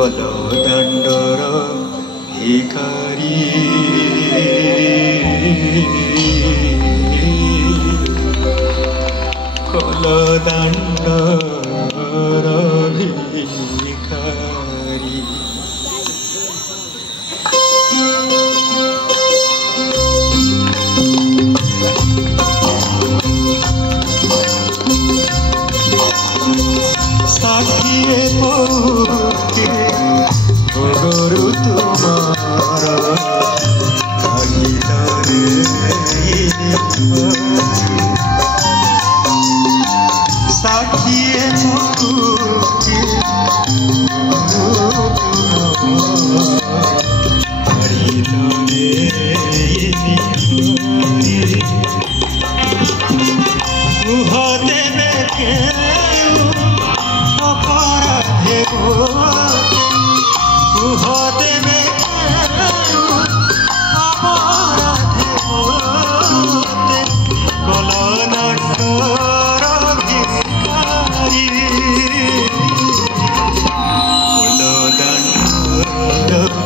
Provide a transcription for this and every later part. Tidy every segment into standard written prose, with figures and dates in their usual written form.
কলদাণ্ডর ভিখারি কলদাণ্ডর ভিখারি সাথিয়ে পৌঁছে গরু তোমার ভাগিদারে সাথিয়ে পৌঁছে গরু তোমার ভাগিদারে দেবে কেউ অপরাধে দেবে অপরাধে কলদাণ্ডর ভিখারি কলদাণ্ডর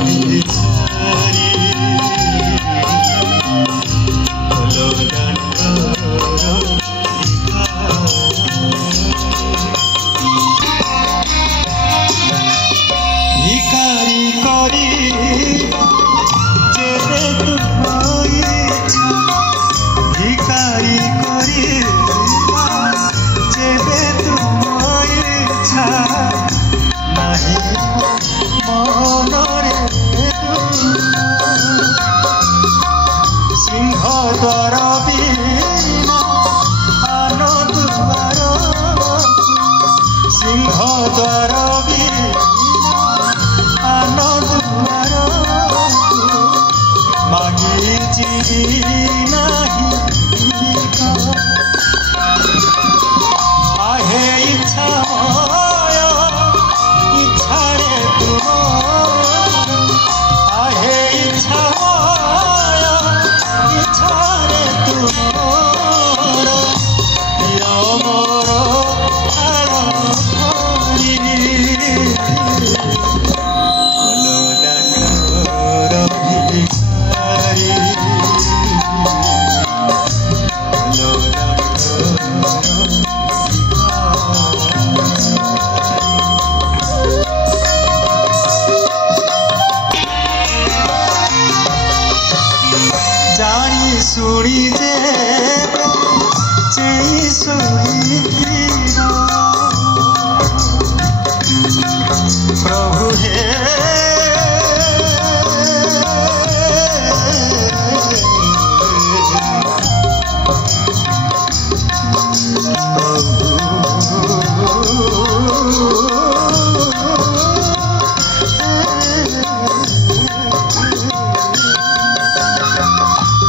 ভিখারি কলদাণ্ডর ভিখারি করি যেবে তোমার ইচ্ছা ভিখারি করি যেবে তোমার ইচ্ছা নাহি মনরে সিংহ দ্বার বিনা আনন্দ দ্বার সিংহ দ্বার মাগিছি নাহি আহে ইচ্ছা ইচ্ছারে তোমার আহে ইচ্ছা ইচ্ছারে তোমার আমার কলদাণ্ডর ভিখারি জানি শুনি যে চেয়ে শুনি প্রভু হে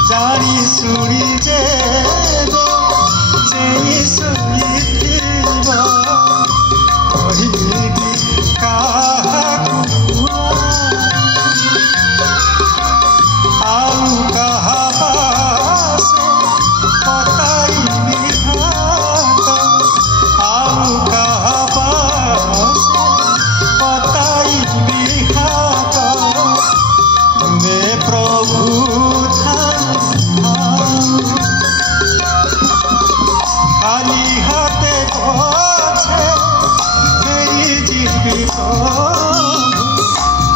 জানি শুনি যে চেয়ে শুনিব কহিবি কাহাকু ଆଉ କାହା ପାଶେ ପତାଇବି ହାତ ଆଉ କାହା ପାଶେ ପତାଇବି ହାତ ତୁମେ ପ୍ରଭୁ ଖାଲି ହାତେ ପଛେ ଫେରି ଯିବି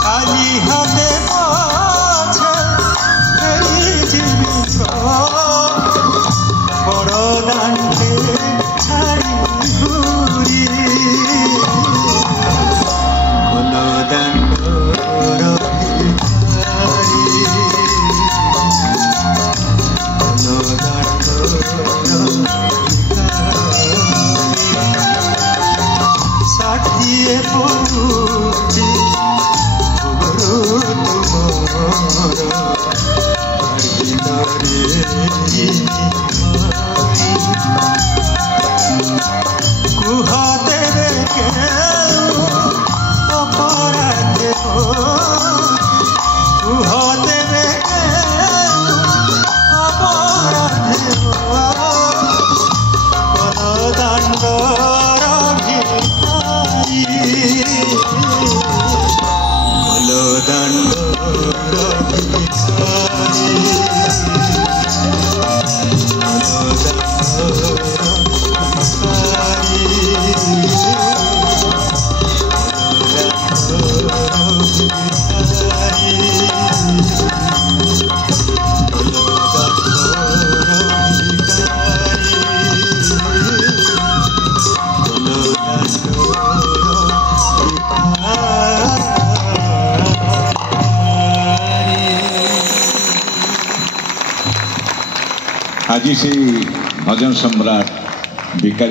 ଖାଲି ହାତେ ପଛେ ଫେରି ଯିବି ବଡ଼ ଦାଣ୍ଡେ ଛାଡ଼ି ଘୁରି କଲଦାଣ୍ଡର ଭିଖାରି କଲଦାଣ୍ଡର ଭିଖାରି ଆଜି ସେଇ ଭଜନ ସମ୍ରାଟ ଭିକାରୀ